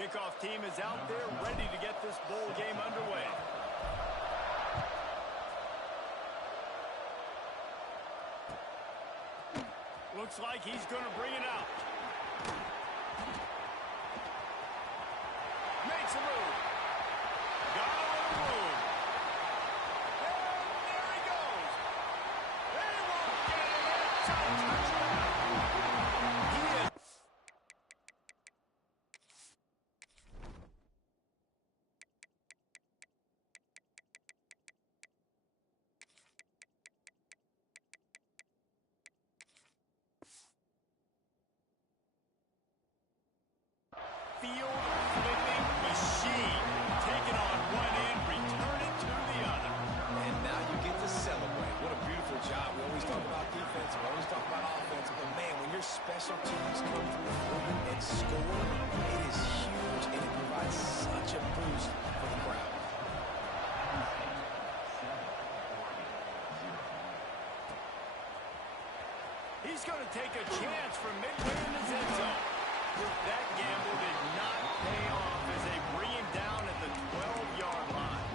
Kickoff team is out there ready to get this bowl game underway. Looks like he's going to bring it out. Makes a move. Got a little room. And there he goes. They won't get it. Touchdown. He is. Field flipping machine. Taking on one end, return it to the other. And now you get to celebrate. What a beautiful job. We always talk about defense, we always talk about offense, but man, when your special teams come through and score, it is huge, and it provides such a boost for the crowd. He's going to take a chance from midway in his end zone. That gamble did not pay off as they bring him down at the 12-yard line.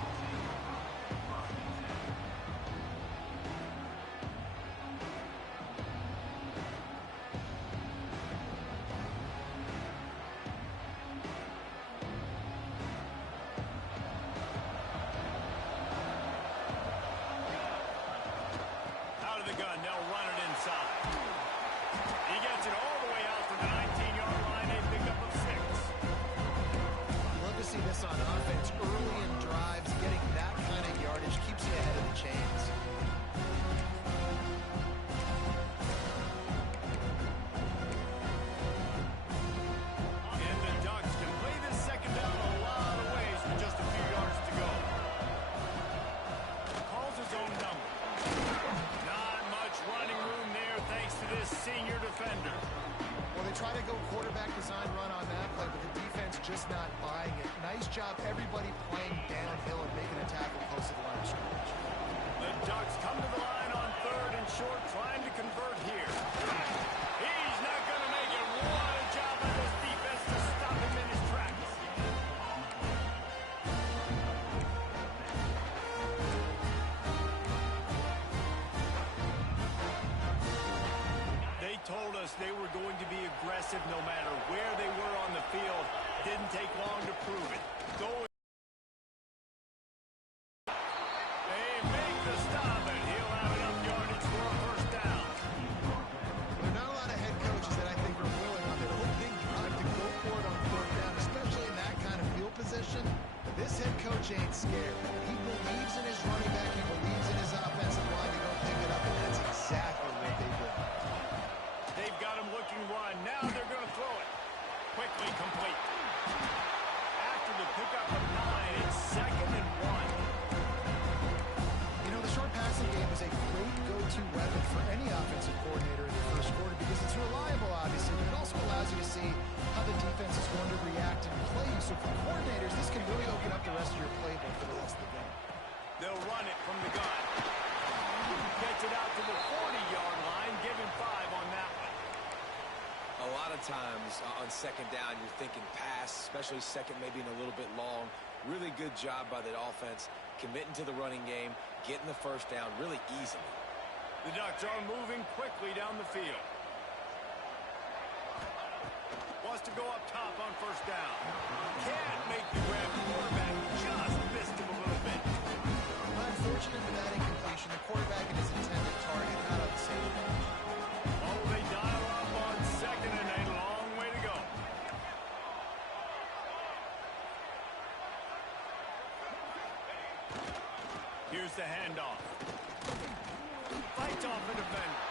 Out of the gun, they'll run it inside. He gets it all the way out to the 19-yard line, a pickup of 6. Love to see this on offense early in drives. Getting that kind of yardage keeps you ahead of the chains. And the Ducks can play this second down a lot of ways with just a few yards to go. Calls his own number. Not much running room there thanks to this senior defender. Well, they try to go quarterback design run on that play, but the defense just not buying it. Nice job, everybody playing downhill and making a tackle close to the line of scrimmage. The Ducks come to the line on 3rd and short, trying to convert here. He's not going to make it. What a job by this defense to stop him in his tracks. They told us they were going to be aggressive no matter where they were on the field. Didn't take long to prove it. They make the stop, and he'll have enough yardage for a first down. There are not a lot of head coaches that I think are willing on their opening drive to go for it on 4th down, especially in that kind of field position. This head coach ain't scared. He believes in his running back. He believes in his offensive line to go pick it up, and that's exactly what they did. They've got him looking one. Now they're going to throw it. Quickly complete. After the pickup of 9, it's 2nd and 1. You know, the short passing game is a great go-to weapon for any offensive coordinator in the first quarter because it's reliable, obviously, but it also allows you to see how the defense is going to react and play you. So for coordinators, this can really open up the rest of your playbook for the rest of the game. They'll run it from the gun. Gets it out to the 40-yard line. Give him 5 on that one. A lot of times on 2nd down, you're thinking pass, especially 2nd, maybe in a little bit long. Really good job by the offense, committing to the running game, getting the first down really easily. The Ducks are moving quickly down the field. Wants to go up top on 1st down. Can't make the grab. Quarterback just missed him a little bit. Unfortunate for that incompletion. The quarterback and his intended target not on the same page. Oh, they dial up on 2nd and a long way to go. Here's the handoff. Fights off the defender.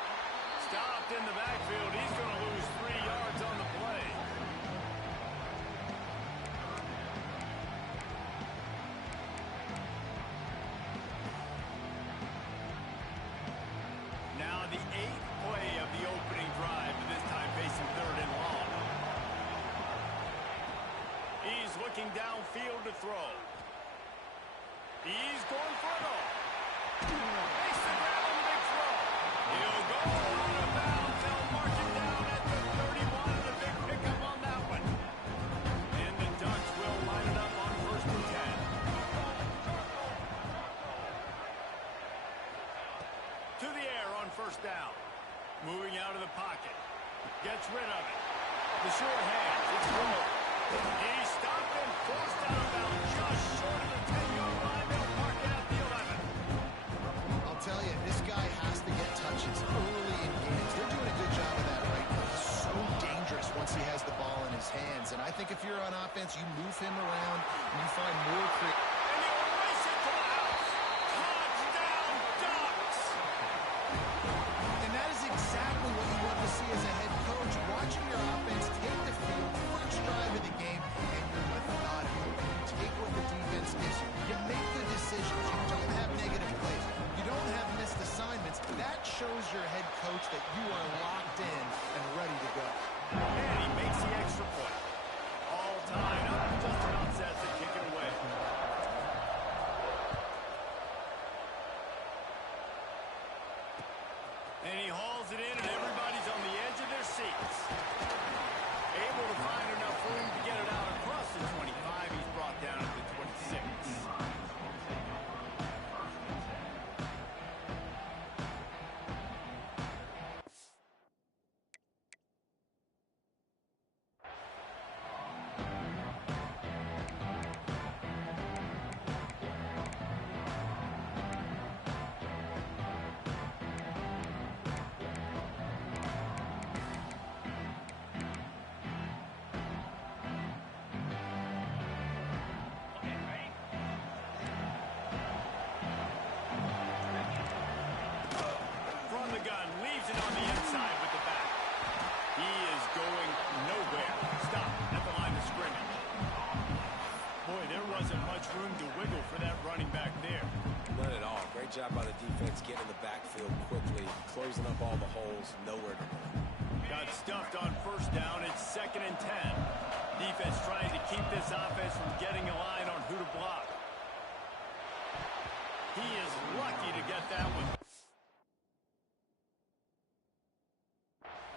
Stopped in the backfield. He's going to lose 3 yards on the play. Now the 8th play of the opening drive, this time facing 3rd and long. He's looking downfield to throw. He's going for it all. Makes the grab on the big throw. He'll go out of bounds. They'll mark it down at the 31. And a big pickup on that one. And the sure hands. It's good. He stopped and forced out of bounds just short of the 10-yard line. They'll mark it at the 11. I'll tell you, this guy has to get touches early in games. They're doing a good job of that right now. He's so dangerous once he has the ball in his hands. And I think if you're on offense, you move him around and you find more creative. And he'll race it to the house. Touchdown, Ducks! And that is exactly what you want to see as a head coach, watching your offense take the field, first drive of the game, and you're methodical. You take what the defense gives you. You make good decisions. You don't have negative plays. You don't have missed assignments. That shows your head coach that you are locked in and ready to go. And he makes the extra point. All tied up, just about set to kick it away. And he hauls it in, and everybody's on the edge of their seats. Able to find enough room to get it out across the 25. He's brought down at the 26. From the gun, leaves it on the inside with the back. He is going nowhere. Stop at the line of scrimmage. Boy, there wasn't much room to wiggle for that running back there. None at all. Great job by the defense getting in the backfield quickly, closing up all the holes, nowhere to go. Got stuffed on first down. It's 2nd and 10. Defense trying to keep this offense from getting a line on who to block. He is lucky to get that one.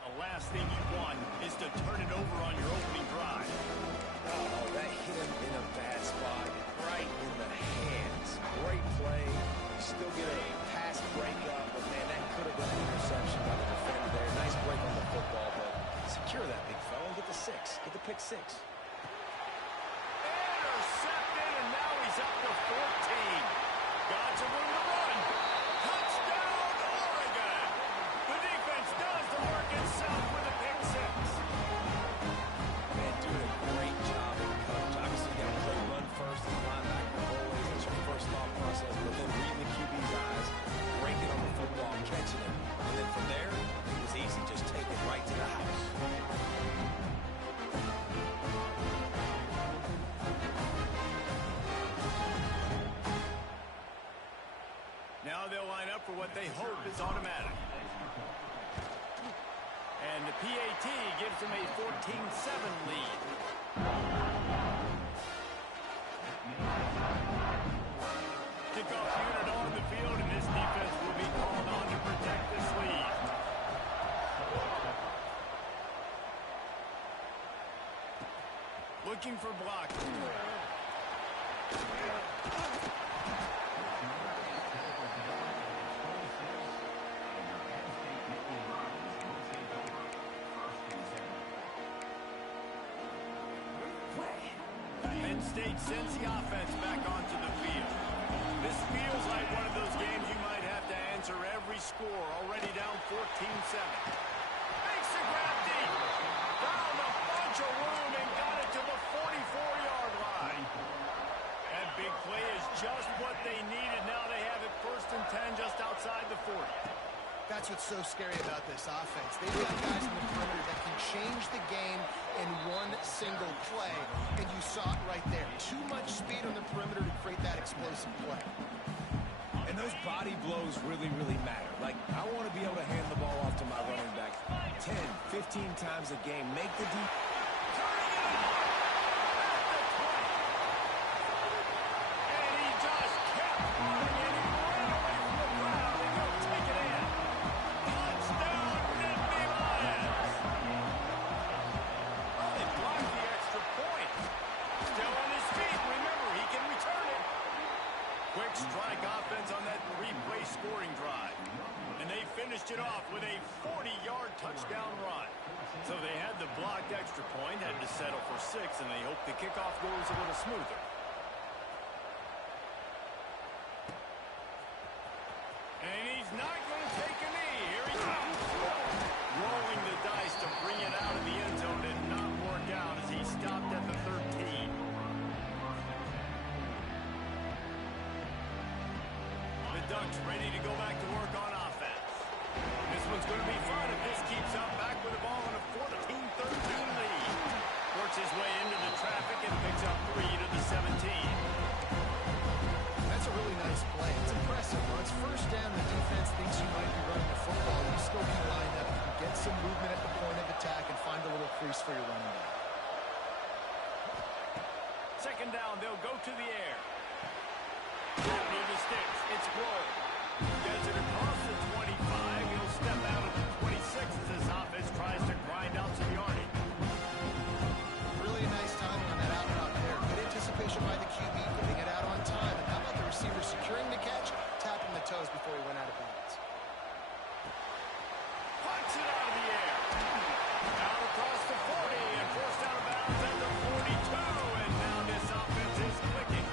The last thing you want is to turn it over on your opening drive. Oh, that hit him in a bad spot, right in the hands. Great play. You still get a pass breakup, but man, that could have been an interception by the defender there. Nice break on the football, but secure that big fella. Get the 6. Get the pick 6. Intercepted, and now he's up to 14. Got some room to run. Touchdown, Oregon! The defense does the work itself with a pick 6. Man, doing a great job in coverage. Obviously, you got to play run first as a linebacker. Always, that's your first thought process. But then reading the QB's eyes, breaking on the football, catching it. And then from there, it was easy. Just take it right to the house. Now they'll line up for what they hope is automatic. And the PAT gives them a 14-7 lead. Kickoff unit on the field, and this defense will be called on to protect this lead. Looking for blocking. Penn State sends the offense back onto the field. This feels like one of those games you might have to answer every score. Already down 14-7. Makes the grab deep. Found a bunch of room and got it to the 44-yard line. That big play is just what they needed. Now they have it 1st and 10 just outside the 40. That's what's so scary about this offense. They've got guys in the perimeter that can change the game in one single play, and you saw it right there. Too much speed on the perimeter to create that explosive play. And those body blows really, really matter. Like, I want to be able to hand the ball off to my running back 10, 15 times a game. Make the deep. Turning it up at the 20. And he just kept running, and he ran away from the crowd, and he'll take it in. Touchdown, Nittany Lions. Well, they blocked the extra point. Still on his feet. Remember, he can return it. Quick strike offense on that 3-play scoring drive. And they finished it off with a 40-yard touchdown run. So they had the blocked extra point, had to settle for 6, and they hope the kickoff goes a little smoother. And he's not going to take a knee. Here he comes. Rolling the dice to bring it out of the end zone and not work out as he stopped at the 13. The Ducks ready to go back to work on offense. This one's going to be fun if this keeps up. Back with the ball in a 14-13 lead. Works his way into the traffic and picks up 3 to the 17. That's a really nice play. It's impressive. When it's first down, the defense thinks you might be running the football. You still be lined up. You can get some movement at the point of attack and find a little crease for your running back. Second down, they'll go to the air. Near the sticks, it's Roll. Gets it across the 25. He'll step out of the 26 as this offense tries to grind out some yardage. Really nice timing on that out route there. Good anticipation by the QB, putting it out on time. And how about the receiver securing the catch, tapping the toes before he went out of bounds. Punts it out of the air. Out across the 40 and forced out of bounds at the 42. And now this offense is clicking.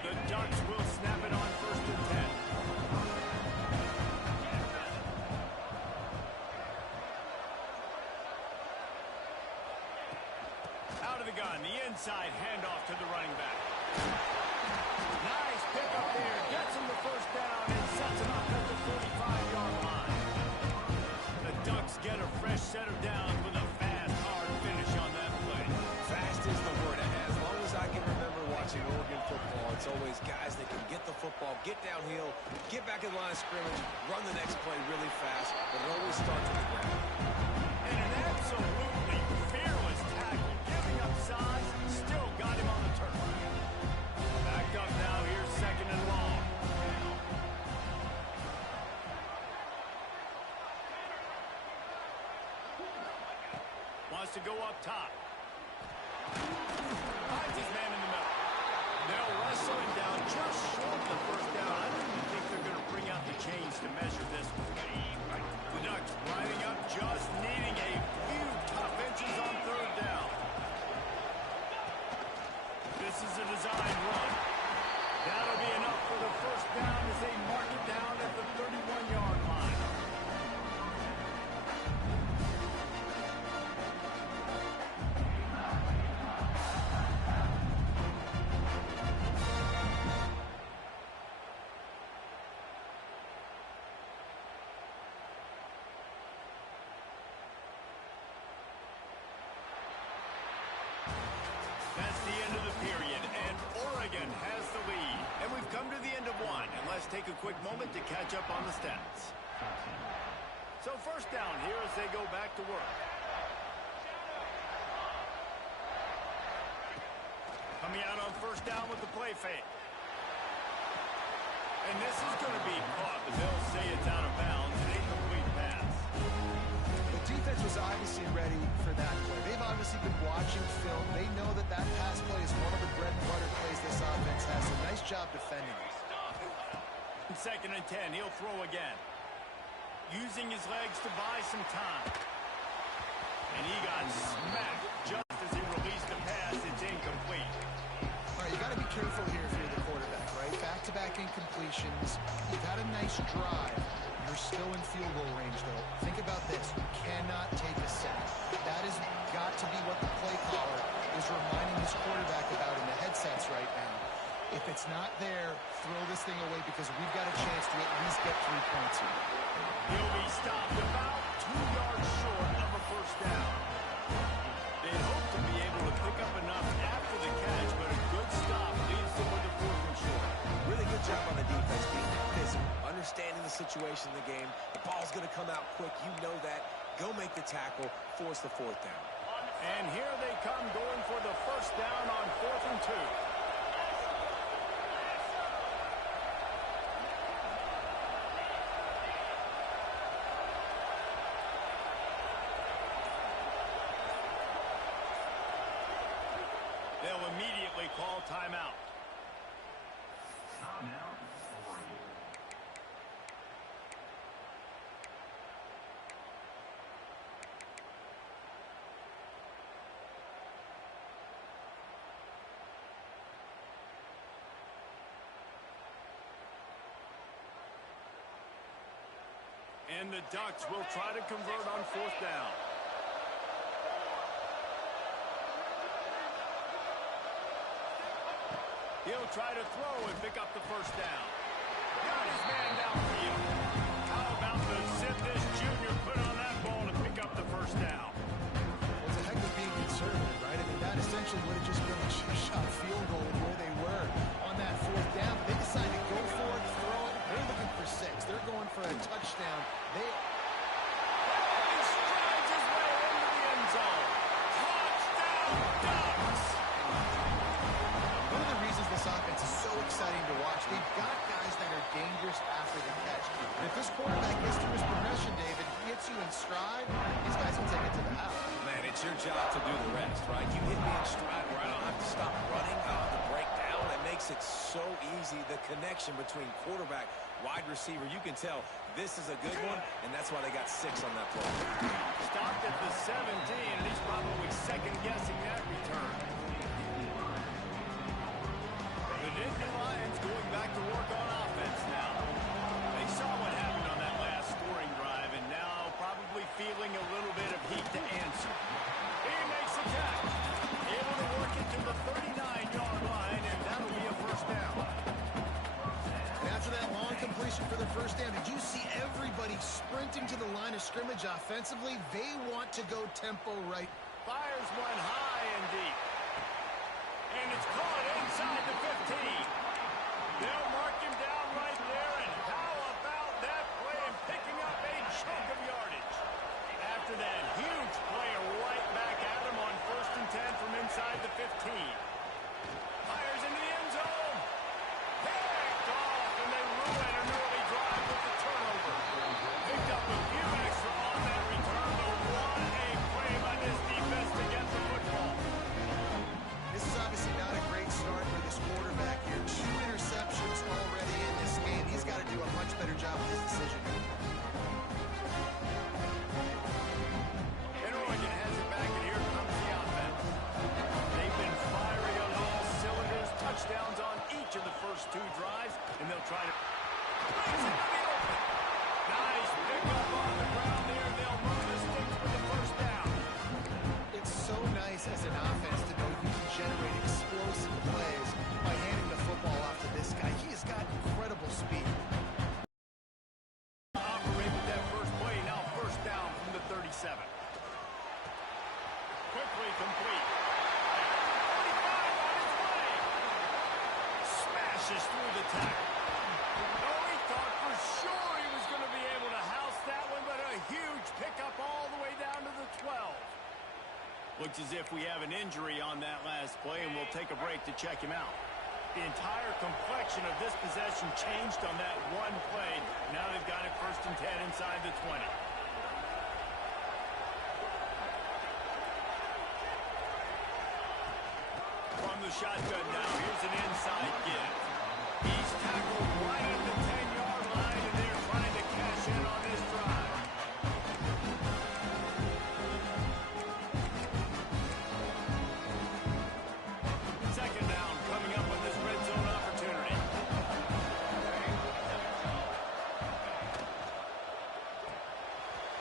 The Ducks will snap it on 1st and 10. Out of the gun, the inside handoff to the running back. Nice pick up there, gets him the first down and sets him up at the 45-yard line. The Ducks get a fresh set of downs with a fast, hard finish on that play. Fast is the word. As long as I can remember watching Oregon football, it's always guys that can get the football, get downhill, get back in line of scrimmage, run the next play really fast, but it always starts with the ground. And an absolutely fearless tackle, giving up size, still got him on the turf. Back up now, here's 2nd and long. Wants to go up top. Finds his man in the middle. They'll wrestle him down just short of the first down. I don't even think they're going to bring out the chains to measure this one. The Ducks lining up, just needing a few tough inches on 3rd down. This is a design run. That'll be enough for the first down as they mark it down at the 31-yard line. That's the end of the period, and Oregon has the lead. And we've come to the end of one, and let's take a quick moment to catch up on the stats. So first down here as they go back to work. Coming out on first down with the play fake. And this is going to be caught, but they'll say it's out of bounds. An incomplete pass. The defense was obviously ready for that play. They've obviously been watching film. They know that that pass play is one of the bread and butter plays this offense has. A nice job defending it. 2nd and 10, he'll throw again. Using his legs to buy some time. And he got smacked just as he released the pass. It's incomplete. All right, you got to be careful here if you're the quarterback, right? Back-to-back incompletions. You've had a nice drive. You're still in field goal range, though. Think about this. You cannot take a sack. That has got to be what the play caller is reminding his quarterback about in the headsets right now. If it's not there, throw this thing away because we've got a chance to at least get 3 points here. He'll be stopped about 2 yards short of a first down. They hope to be able to pick up enough after the catch, but a good stop leaves them with a 4th and short. Really good job on the defense, being physical, understanding the situation in the game. The ball's going to come out quick. You know that. Go make the tackle, force the 4th down. And here they come going for the first down on 4th and 2. They'll immediately call timeout. And the Ducks will try to convert on fourth down. He'll try to throw and pick up the first down. Got his man downfield. How about the zip this junior put on that ball to pick up the first down? Well, it's a heck of being conservative, right? I mean, that essentially would have just been a shot field goal where they were on that fourth down. They decided to go for it, throw it. They're looking for 6. They're going for a touchdown. He strides his way into the end zone. Touchdown, Ducks! One of the reasons this offense is so exciting to watch, they've got guys that are dangerous after the catch. And if this quarterback gets through his progression, David, gets you in stride, these guys will take it to the house. Man, it's your job to do the rest, right? You hit me in stride where I don't have to stop running, I don't have to break down. It makes it so easy, the connection between quarterback, wide receiver. You can tell this is a good one, and that's why they got 6 on that play. Stopped at the 17, and he's probably second-guessing that return. The Nittany Lions going back to work on offense now. They saw what happened on that last scoring drive, and now probably feeling a little bit of heat to answer. He makes a catch. Able to work it to the 39-yard line, and that'll be a first down. And after that long completion for the first down, did you see everybody sprinting to the line of scrimmage offensively? They want to go tempo right. Fires one high and deep. And it's caught inside the 15. They'll mark him down right there, and how about that play and picking up a chunk of yardage? After that huge play right back at him on 1st and 10 from inside the 15. Fires into the end zone. Picked off, and they ruin an early drive with the turnover. Picked up a few extra on that return, but what a play by this defense to get the football. This is obviously not a great start for this quarterback here. 2 interceptions already in this game. He's got to do a much better job with his decision. And Oregon has it back, and here comes the offense. They've been firing on all cylinders, touchdowns on each of the first 2 drives, and they'll try to... Brings it to the open. Nice pick up on the ground there. They'll move the sticks with the first down. It's so nice as an offense to know you can generate explosive plays by handing the football off to this guy. He has got incredible speed. Operate with that first play. Now first down from the 37. Quickly complete. 45 on his way. Smashes through the tackle. Oh, he thought for sure he was going to be able to house that one, but a huge pickup all the way down to the 12. Looks as if we have an injury on that last play, and we'll take a break to check him out. The entire complexion of this possession changed on that one play. Now they've got it 1st and 10 inside the 20. From the shotgun now, here's an inside give. He's tackled right at the 10-yard line, and they're trying to cash in on this drive. Second down coming up on this red zone opportunity.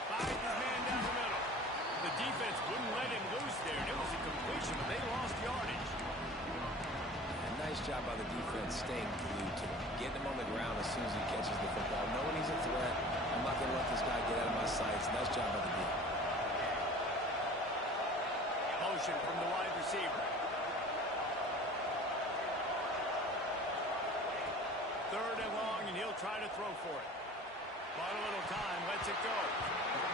Finds his man down the middle. The defense wouldn't let him loose there, and it was a completion, but they lost yardage. And nice job by the defense staying glued to him. Getting him on the ground as soon as he catches the football. Knowing he's a threat, I'm not going to let this guy get out of my sights. Nice job by the defense. Motion from the wide receiver. 3rd and long, and he'll try to throw for it. Bought a little time, lets it go.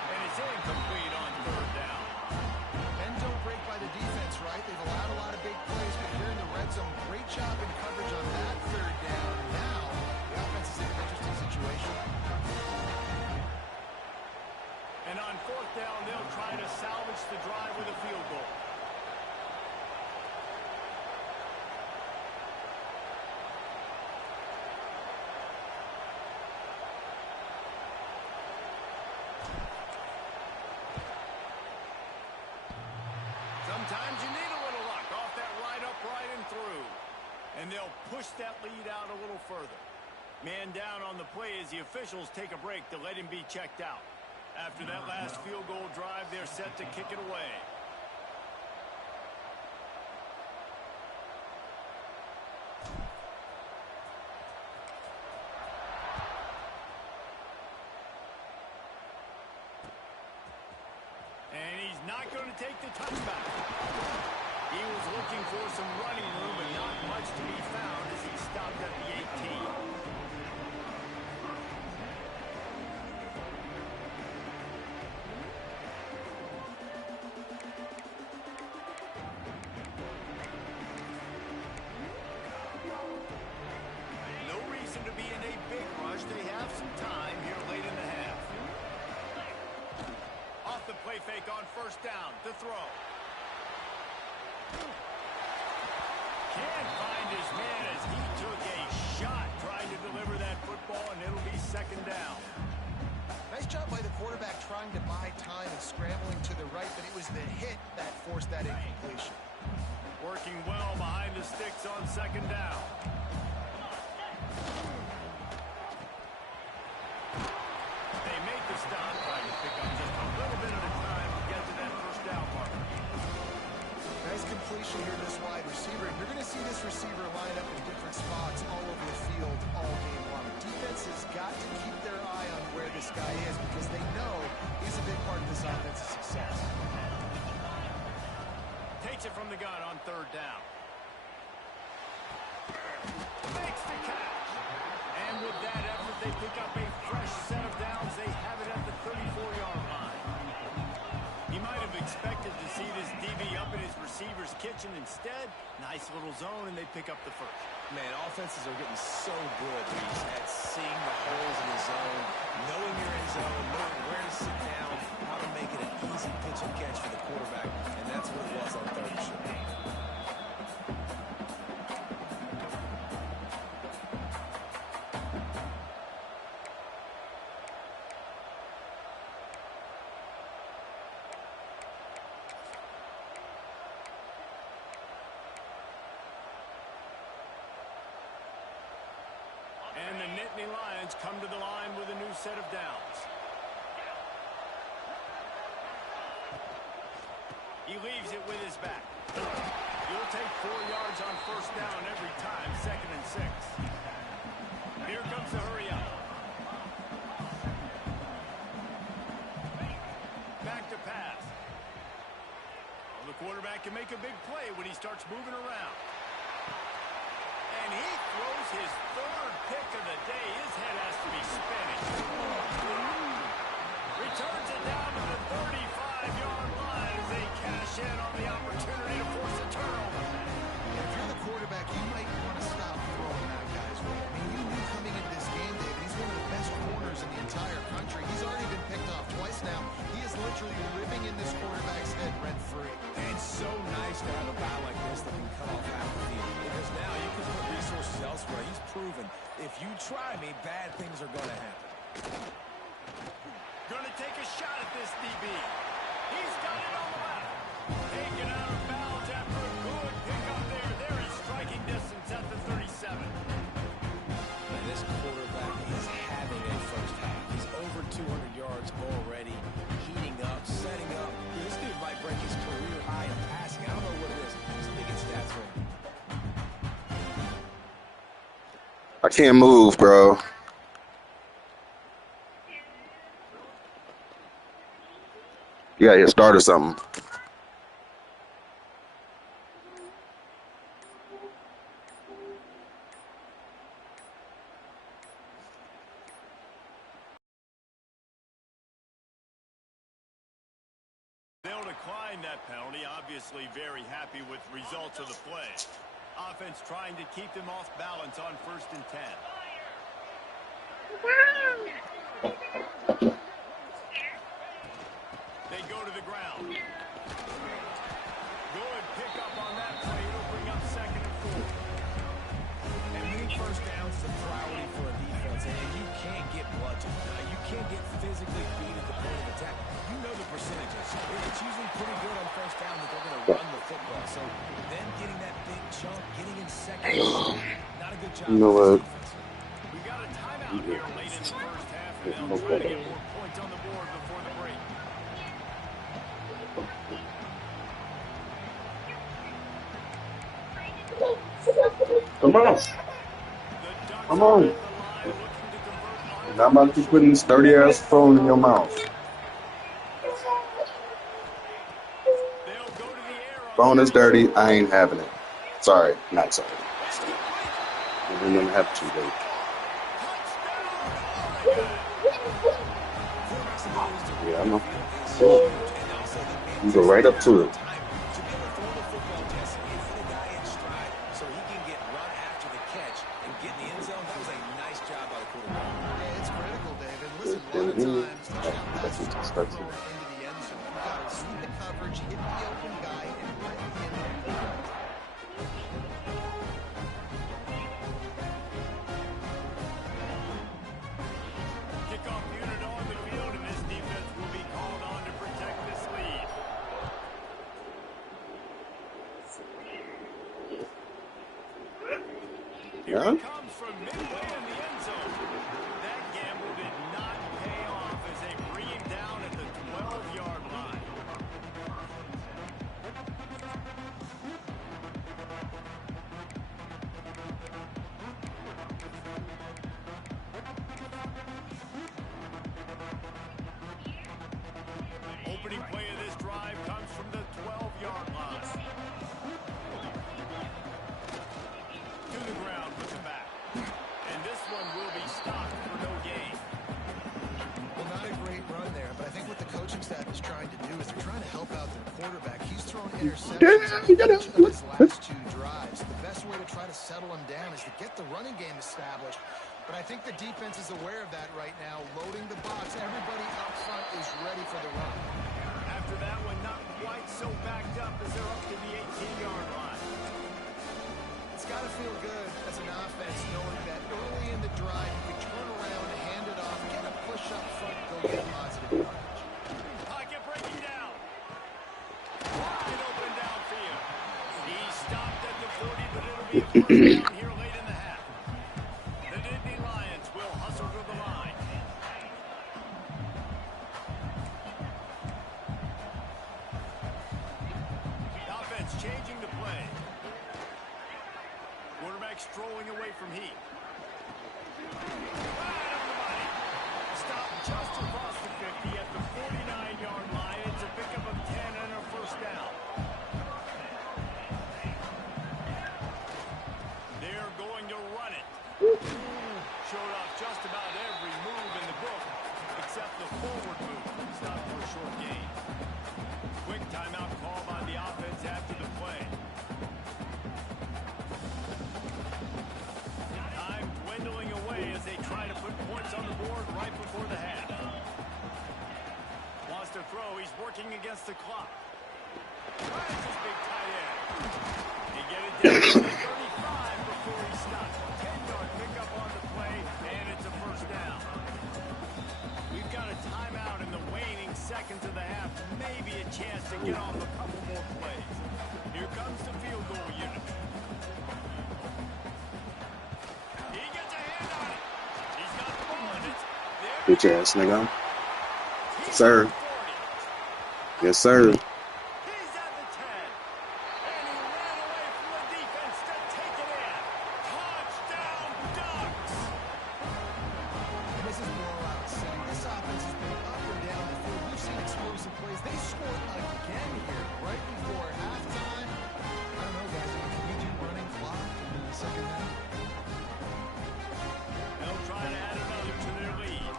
And it's incomplete on 3rd down. Men don't break by the defense, right? They've allowed a lot of big plays, but here in the red zone, great job in coverage on that 3rd down. And now, the offense is in an interesting situation. And on 4th down, they'll try to salvage the drive with a field goal. Sometimes you need a little luck off that right upright and through. And they'll push that lead out a little further. Man down on the play as the officials take a break to let him be checked out. After that last field goal drive, they're set to kick it away. And he's not going to take the touchback. He was looking for some running room, but not much to be found as he stopped at the 18. No reason to be in a big rush. They have some time here late in the half. Off the play fake on first down to throw. Can't find his man as he took a shot trying to deliver that football, and it'll be second down. Nice job by the quarterback trying to buy time and scrambling to the right, but it was the hit that forced that incompletion. Working well behind the sticks on second down. They make the stop, trying to pick up just a little bit at a time to get to that first down marker. Nice completion here, this wide receiver. You're going to see this receiver line up in different spots all over the field all game long. Defense has got to keep their eye on where this guy is because they know he's a big part of this offense's success. Takes it from the gun on third down. Makes the catch. And with that effort, they pick up a fresh set of downs. They have it at the 34-yard line. He might have expected to see this DB up in his receiver's kitchen. Instead, nice little zone, and they pick up the first. Man, offenses are getting so good, Reese, at seeing the holes in the zone, knowing you're in zone, knowing where to sit down, how to make it an easy pitch and catch for the quarterback, and that's what it was on third and short. And the Nittany Lions come to the line with a new set of downs. He leaves it with his back. He'll take 4 yards on first down every time, 2nd and 6. Here comes the hurry up. Back to pass. Well, the quarterback can make a big play when he starts moving around. And he throws his third pick of the day. His head has to be spinning. Returns it down to the 35-yard line as they cash in on the opportunity to force a turnover. If you're the quarterback, you might want to stop throwing that guy's way. I mean, you knew coming into this game, David, he's one of the best corners in the entire country. He's already been picked off twice now. He is literally living in this quarterback's head rent-free. And it's so nice to have a guy like this that can cut off half the field, because now you can put resources elsewhere. He's proven if you try me, bad things are going to happen. Going to take a shot at this DB. He's got it on the left. Taken out of bounds after a good pickup there. There is striking distance at the 37. And this quarterback is having a first half. He's over 200 yards already, heating up, setting up. This dude might break his career high in passing. I don't know what it is. Just let me get stats for him. I can't move, bro. You gotta hit start or something. They'll decline that penalty. Obviously very happy with results of the play. Offense trying to keep them off balance on 1st and 10. They go to the ground. Good pickup on that play. It'll bring up 2nd and 4. And winning first downs is a priority for a defense, and you can't get bludgeoned. You can't get physically beat at the point of attack. You know the percentages. It's usually pretty good on first down that they're going to run the football. So then getting that big chunk, getting in second, not a good job. You know what? We got a timeout here late in the first half, and they'll try to get more points on the board before the break. Come on. Come on. You're not about to be putting this dirty ass phone in your mouth. Phone is dirty. I ain't having it. Sorry. Not sorry. I didn't have to, baby. Yeah, I know. Cool. You go right up to it. Here he comes from midway in the end zone. That gamble did not pay off as they bring him down at the 12-yard line. Opening play of this drive comes from the 12-yard line. To the ground with the back. And this one will be stopped for no gain. Well, not a great run there, but I think what the coaching staff is trying to do is they're trying to help out their quarterback. He's thrown interceptions on each of his last two drives. The best way to try to settle him down is to get the running game established. But I think the defense is aware of that right now, loading the box. Everybody up front is ready for the run. After that one, not quite so backed up as they're up to the 18-yard line. It's got to feel good as an offense knowing that early in the drive you can turn around, hand it off, get a push up front, go get positive yardage. Pocket breaking down. Wide open downfield. He stopped at the 40, but it'll be a first down here late in the half. The Nittany Lions will hustle to the line. The offense changing the play. Quarterback strolling away from Heath. Right on the money. Stop just across the 50 at the 49-yard line. It's a pickup of 10 and a first down. They're going to run it. Showed off just about every move in the book except the forward move. Stopped for a short gain. Quick timeout call by the offense after the play. Time dwindling away as they try to put points on the board right before the half. Wants to throw. He's working against the clock. Finds his big tight end. He get it down to the 35 before he stops. 10-yard pickup on the play, and it's a first down. We've got a timeout in the waning seconds of the half. Maybe a chance to get off a couple more plays. Here comes the field goal unit. He gets a hand on it. He's got the ball, and it's there. Bitch ass nigga. Sir. Yes, sir. He's at the 10. And he ran away from the defense to take it in. Touchdown, Ducks. And this is blowout city. This offense has been up and down the field. We've seen explosive plays. They scored again here right before halftime. I don't know, guys. Can we do running clock in the second half? They'll try to add another to their lead.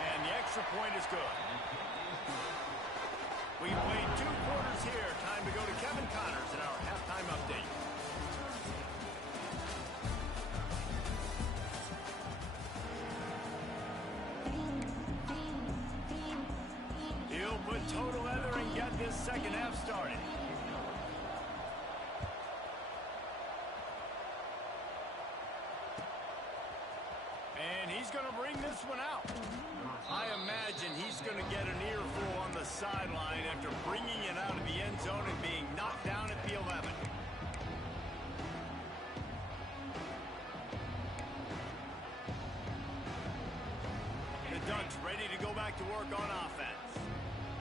And the extra point is good. We played 2 quarters here. Time to go to Kevin Connors in our halftime update. He'll put total leather and get this second half started. And he's going to bring this one out. I imagine he's going to get an earful on the sideline after bringing it out of the end zone and being knocked down at the 11. looks ready to go back to work on offense.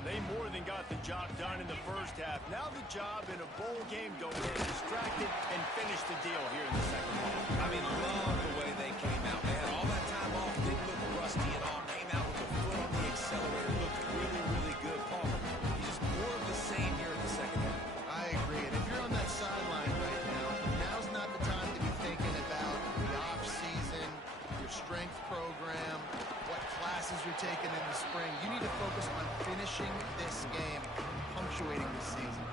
They more than got the job done in the first half. Now the job in a bowl game, go get distracted and finish the deal here in the second half. I mean, love the way they came out. They had all that time off, didn't look rusty at all. Came out with a foot on the accelerator. Looked really, really good. Palmer, he's just more of the same here in the second half. I agree. And if you're on that sideline right now, now's not the time to be thinking about the off-season, your strength program, what classes you're taking in the spring. You need to focus on finishing this game, punctuating the season.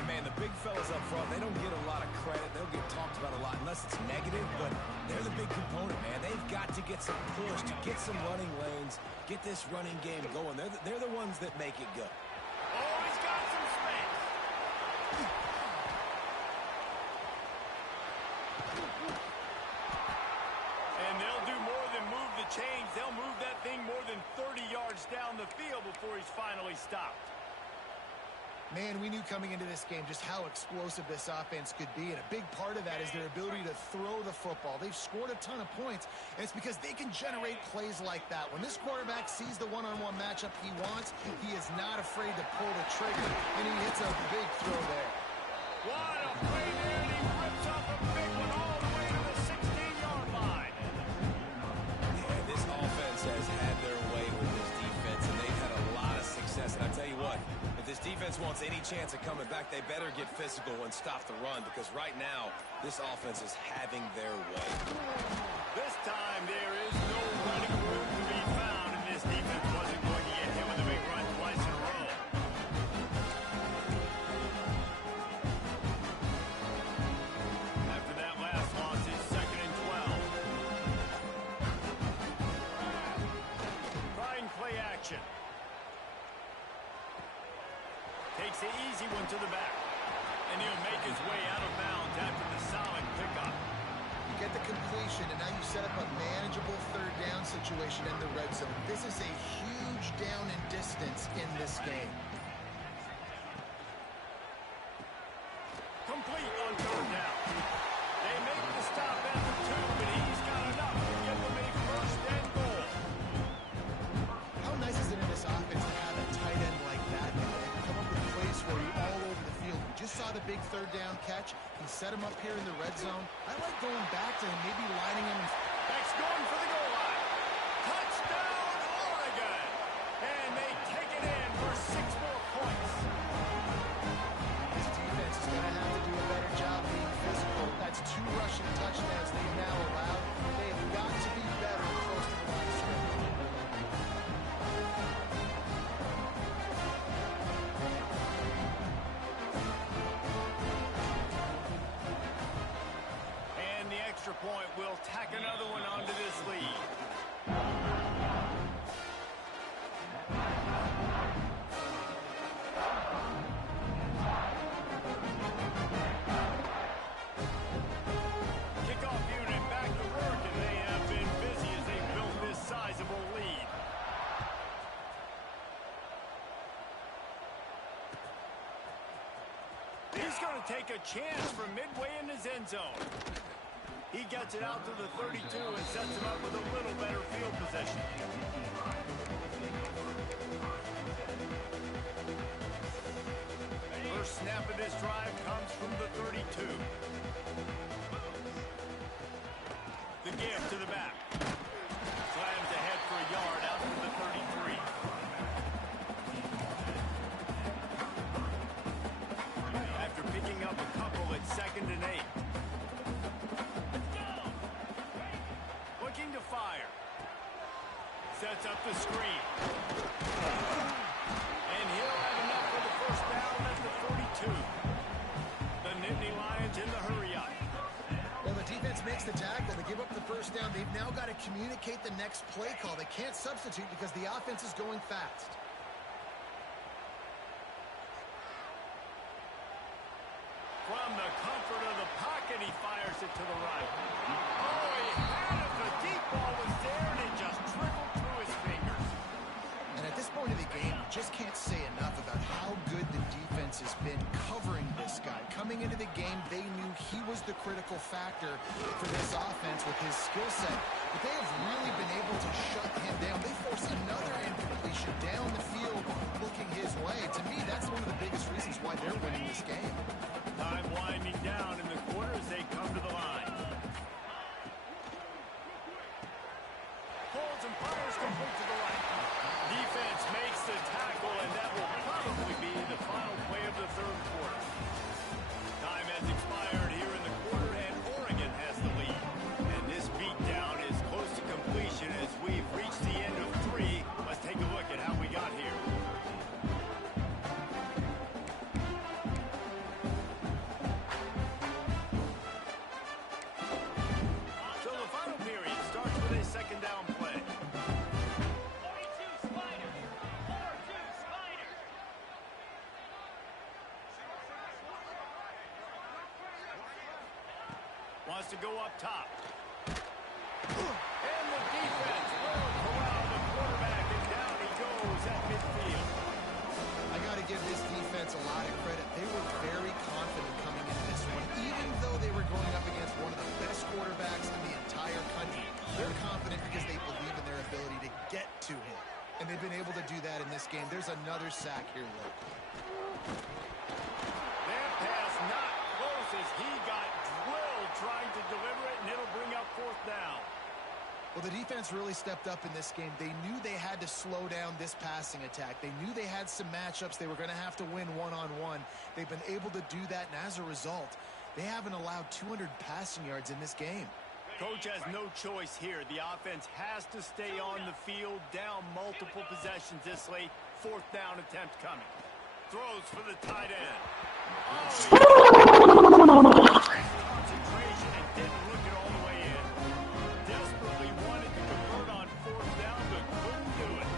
And, man, the big fellas up front, they don't get a lot of credit. They don't get talked about a lot unless it's negative, but they're the big component, man. They've got to get some push, to get some running lanes, get this running game going. They're the ones that make it go. Oh, he's got some space. And they'll do more than move the chains. They'll move that thing more than 30 yards down the field before he's finally stopped. Man, we knew coming into this game just how explosive this offense could be, and a big part of that is their ability to throw the football. They've scored a ton of points, and it's because they can generate plays like that. When this quarterback sees the one-on-one matchup he wants, he is not afraid to pull the trigger, and he hits a big throw there. What a play there, and he rips up a big one all the way to the 16-yard line. Yeah, this offense has had their way with this defense, and they've had a lot of success. And I tell you what, if this defense wants any chance of coming back, they better get physical and stop the run, because right now, this offense is having their way. This time, there is no running room to be found, and this defense wasn't going to get hit with a big run twice in a row. After that last loss, it's 2nd and 12. Trying play action. Takes the easy one to the back. And he'll make his way out of bounds after the solid pickup. You get the completion, and now you set up a manageable third down situation in the red zone. This is a huge down in distance in this game. Complete on third down. They make the stop after 2, but he's got enough to give them a first and goal. How nice is it in this offense to have a tight end like that now? They can come up with plays for you all over the field. We just saw the big third down catch. He set him up here in the red zone. I like going back to him, maybe lining him. Beck's going for the goal line. Touchdown, Oregon! And they take it in for 6 more points. This defense is going to have to do a better job being physical. That's 2 rushing touchdowns they've now allowed. They have got to be better close to the line of scrimmage. And the extra point will tack another one onto this lead. Kickoff unit back to work, and they have been busy as they built this sizable lead. He's going to take a chance from midway in his end zone. He gets it out to the 32 and sets him up with a little better field position. First snap of this drive comes from the 32. The give to the back. Slams ahead for a yard out to the 33. After picking up a couple, it's 2nd and 8. Looking to fire. Sets up the screen. And he'll have enough for the first down at the 42. The Nittany Lions in the hurry-up. Well, the defense makes the tackle. They give up the first down. They've now got to communicate the next play call. They can't substitute because the offense is going fast. From the comfort of the pocket, he fires it to the right. Oh, he had it. The deep ball was there, and it just trickled through his fingers. And at this point of the game, you just can't say enough about how good the defense has been covering this guy. Coming coming into the game, they knew he was the critical factor for this offense with his skill set. But they have really been able to shut him down. They force another incompletion down the field looking his way. To me, that's one of the biggest reasons why they're winning this game. Time winding down in the quarter as they come to the line. Pulls and fires complete to the right. Defense makes the tackle, and that will probably be the final play of the third quarter. Time has expired here in the quarter, and Oregon has the lead. And this beatdown is close to completion as we've reached the end of 3. Let's take a look at how we got here. So the final period starts with a second down play. Wants to go up top. And the defense will corral the quarterback, and down he goes at midfield. I got to give this defense a lot of credit. They were very confident coming into this one. Even though they were going up against one of the best quarterbacks in the entire country, they're confident because they believe in their ability to get to him. And they've been able to do that in this game. There's another sack here, Luke. That pass not close as he got drilled trying to deliver it, and it'll bring up fourth down. Well, the defense really stepped up in this game. They knew they had to slow down this passing attack. They knew they had some matchups they were going to have to win one-on-one. They've been able to do that, and as a result, they haven't allowed 200 passing yards in this game. Coach has no choice here. The offense has to stay on the field, down multiple possessions this late. Fourth down attempt coming. Throws for the tight end. Concentration and didn't look it all the way in. Desperately wanted to convert on fourth down, but couldn't do it.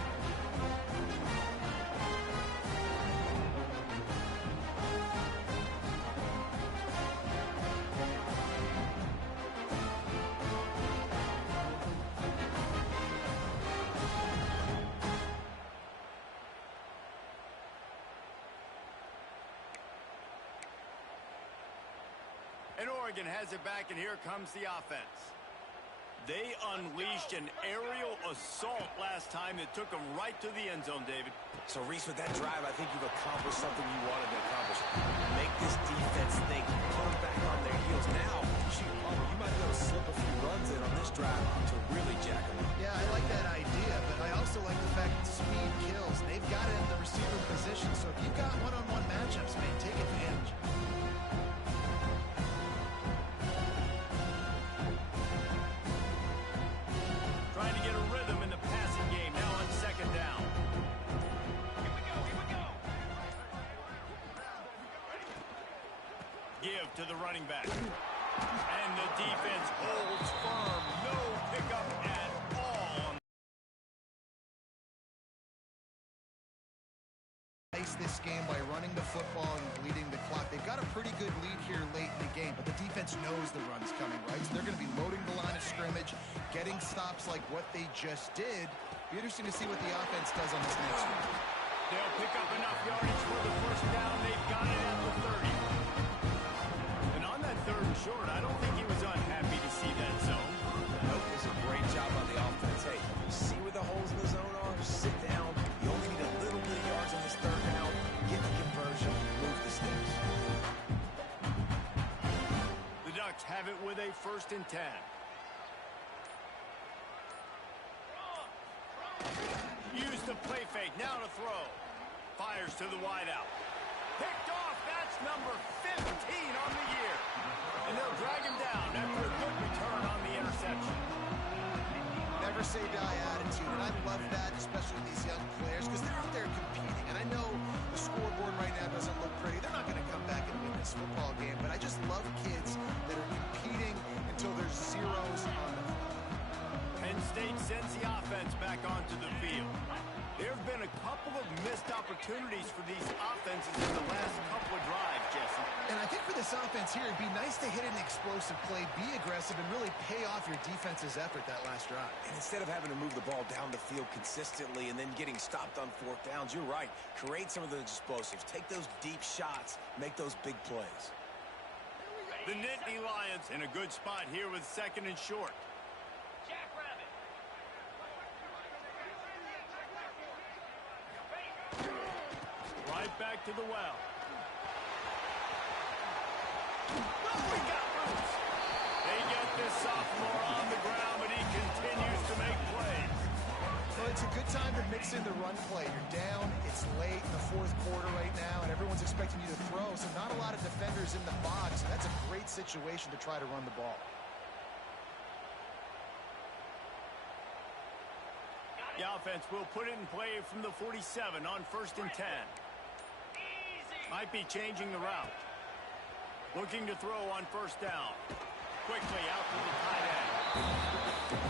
And Oregon has it back, and here comes the offense. They unleashed an aerial assault last time that took them right to the end zone, David. So, Reese, with that drive, I think you've accomplished something you wanted to accomplish. Make this defense think, put them back on their heels. Now, shoot, you might be able to slip a few runs in on this drive to really jack them up. Yeah, I like that idea, but I also like the fact that speed kills. They've got it in the receiver position, so if you've got one-on-one matchups, man, take advantage. Trying to get a rhythm in the passing game now on second down. Here we go. Give to the running back. And the defense holds firm. No pickup at all. This game by running the football and bleeding the clock. They've got a pretty good lead here late in the game, but the defense knows the run's coming, right? So they're going to be loading the line of scrimmage, getting stops like what they just did. Be interesting to see what the offense does on this next one. They'll pick up enough yardage for the first down. They've got it at the 30. And on that third and short, I don't think he was unhappy to see that zone. Nope, it was a great job on the offense. Hey, see where the holes in the zone are? Sit down. You only need a little bit of yards on this third down. Get the conversion. Move the sticks. The Ducks have it with a 1st and 10. Use the play fake. Now to throw. Fires to the wideout. Picked off. That's number 15 on the year. And they'll drag him down after a good return on the interception. Never say die attitude, and I love that, especially with these young players, because they're out there competing. And I know the scoreboard right now doesn't look pretty. They're not going to come back and win this football game, but I just love kids that are competing until there's zeros on the floor. Penn State sends the offense back onto the field. There have been a couple of missed opportunities for these offenses in the last couple of drives, Jesse. And I think for this offense here, it'd be nice to hit an explosive play, be aggressive, and really pay off your defense's effort that last drive. And instead of having to move the ball down the field consistently and then getting stopped on fourth downs, you're right. Create some of those explosives. Take those deep shots. Make those big plays. The Nittany Lions in a good spot here with 2nd and short. Right back to the well. Oh, he got loose. They get this sophomore on the ground, but he continues to make plays. Well, it's a good time to mix in the run play. You're down, it's late in the 4th quarter right now, and everyone's expecting you to throw, so not a lot of defenders in the box. That's a great situation to try to run the ball. The offense will put it in play from the 47 on 1st and 10. Might be changing the route. Looking to throw on 1st down. Quickly out to the tight end.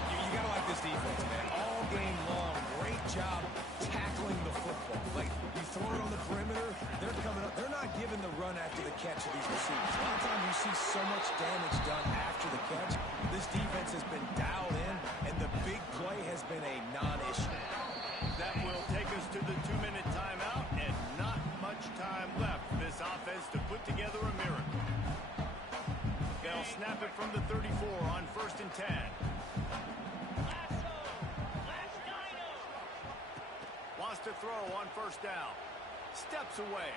You got to like this defense, man. All game long, great job tackling the football. Like, you throw it on the perimeter, they're coming up. They're not giving the run after the catch of these receivers. A lot of times you see so much damage done after the catch. This defense has been dialed in, and the big play has been a non-issue. That will take us to the 2-minute timeout, and not much time left for this offense to put together a miracle. They'll snap it from the 34 on 1st and 10. Wants to throw on 1st down. Steps away.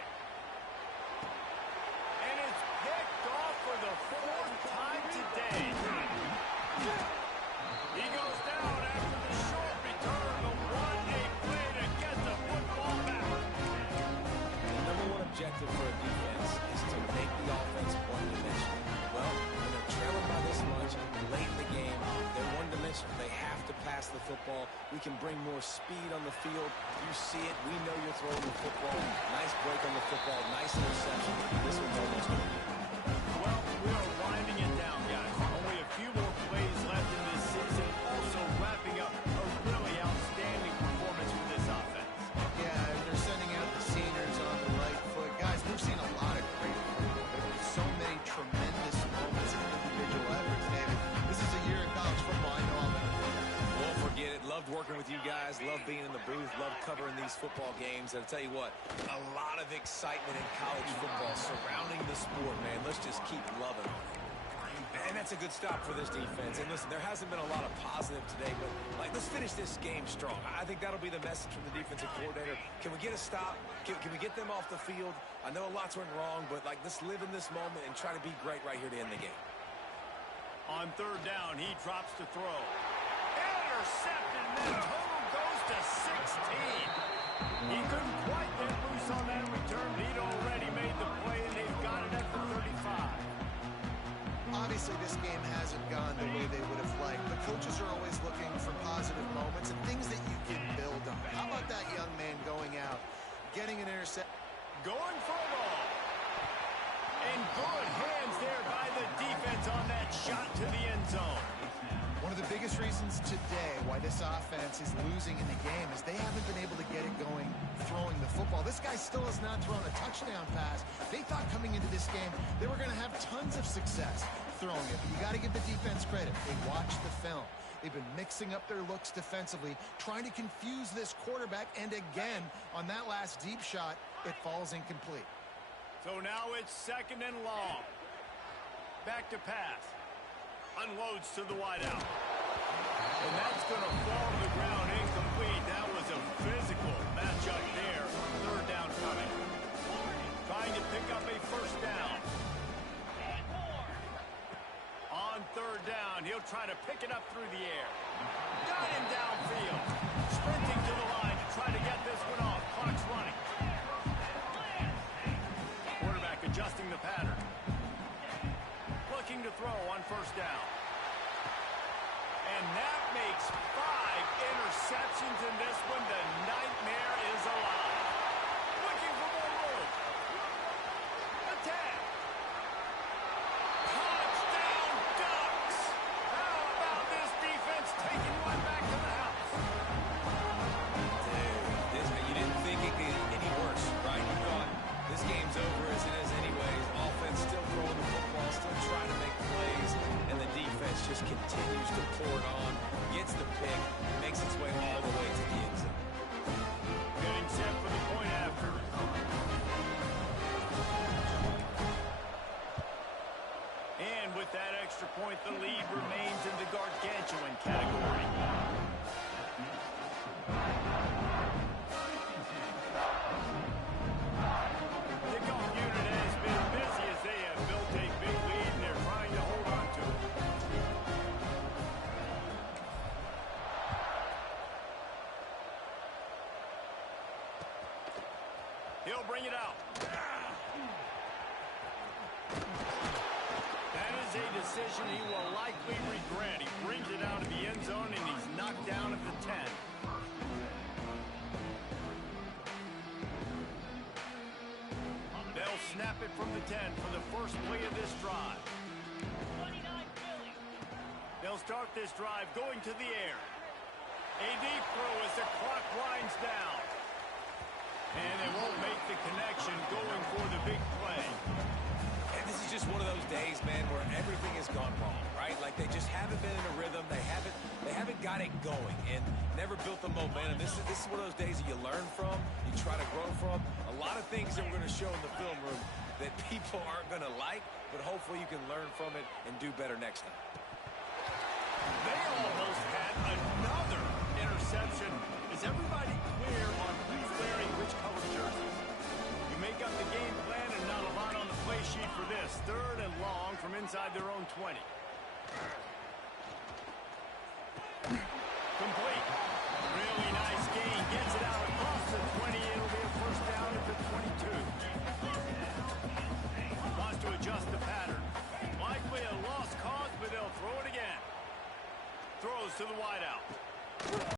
And it's picked off for the 4th time today. He goes down after the short return. The 1-8 play to get the football back. The number one objective for a defense is to make the offense one-dimensional. Well, when they're trailing by this much, late in the game, they're one-dimensional. They have to pass the football. We can bring more speed on the field. You see it. We know you're throwing the football. Nice break on the football. Nice interception. This one's almost over. Well, we are winding it down, guys. Only a few more plays left in this season. Also wrapping up a really outstanding performance from this offense. Yeah, they're sending out the seniors on the right foot. Guys, we've seen a lot of great football. There have been so many tremendous moments in individual efforts, David. This is a year in college football. I know all about it. Won't forget it. Loved working with you guys. Loved being in the booth. Loved covering these football games. And I'll tell you what, a lot of excitement in college football surrounding the sport, man. Let's just keep loving on it. And that's a good stop for this defense. And listen, there hasn't been a lot of positive today, but like, let's finish this game strong. I think that'll be the message from the defensive coordinator. Can we get a stop? Can we get them off the field? I know a lot's went wrong, but like, let's live in this moment and try to be great right here to end the game. On 3rd down, he drops to throw. Intercepted, and the total goes to 16. He couldn't quite get loose on that return. He'd already made the play, and they've got it at the 35. Obviously, this game hasn't gone the way they would have liked, but coaches are always looking for positive moments and things that you can build on. How about that young man going out, getting an interception? Going for it all. And good hands there by the defense on that shot to the end zone. One of the biggest reasons today why this offense is losing in the game is they haven't been able to get it going throwing the football. This guy still has not thrown a touchdown pass. They thought coming into this game they were going to have tons of success throwing it, but you got to give the defense credit. They watched the film. They've been mixing up their looks defensively, trying to confuse this quarterback, and again, on that last deep shot, it falls incomplete. So now it's 2nd and long. Back to pass. Unloads to the wideout. And that's going to fall to the ground incomplete. That was a physical matchup there. 3rd down coming. Trying to pick up a 1st down. On 3rd down, he'll try to pick it up through the air. Got him downfield. Sprinting to the line to try to get this one off. Clock's running. Quarterback adjusting the pattern. Looking to throw on 1st down. And that makes 5 interceptions in this one. The nightmare is alive. Looking for more room. Attack. Touchdown Ducks. How about this defense taking one back to the house? Dude, you didn't think it could get any worse, right? You thought this game's over as it is anyways. Offense still throwing the football, still trying to make plays, and the defense just continues to pour it on, gets the pick, makes its way all the way to the end zone. Getting set for the point after. extra point, the lead remains in the gargantuan category. Kickoff unit has been busy as they have built a big lead, and they're trying to hold on to it. He'll bring it out. That is a decision he will likely regret. He brings it out of the end zone, and he's knocked down at the 10. They'll snap it from the 10 for the first play of this drive. They'll start this drive going to the air. A deep throw as the clock winds down. And they won't make the connection going for the big play. And this is just one of those days, man, where everything has gone wrong, right? Like they just haven't been in a rhythm. They haven't got it going and never built the momentum. This is one of those days that you learn from, you try to grow from. A lot of things that we're going to show in the film room that people aren't going to like, but hopefully you can learn from it and do better next time. They almost had another interception. Is everybody clear on who's wearing which color jerseys? You make up the game plan and not a lot on the play sheet for this. 3rd and long from inside their own 20. Complete. Really nice gain. Gets it out across the 20. It'll be a first down at the 22. Wants to adjust the pattern. Likely a lost cause, but they'll throw it again. Throws to the wideout.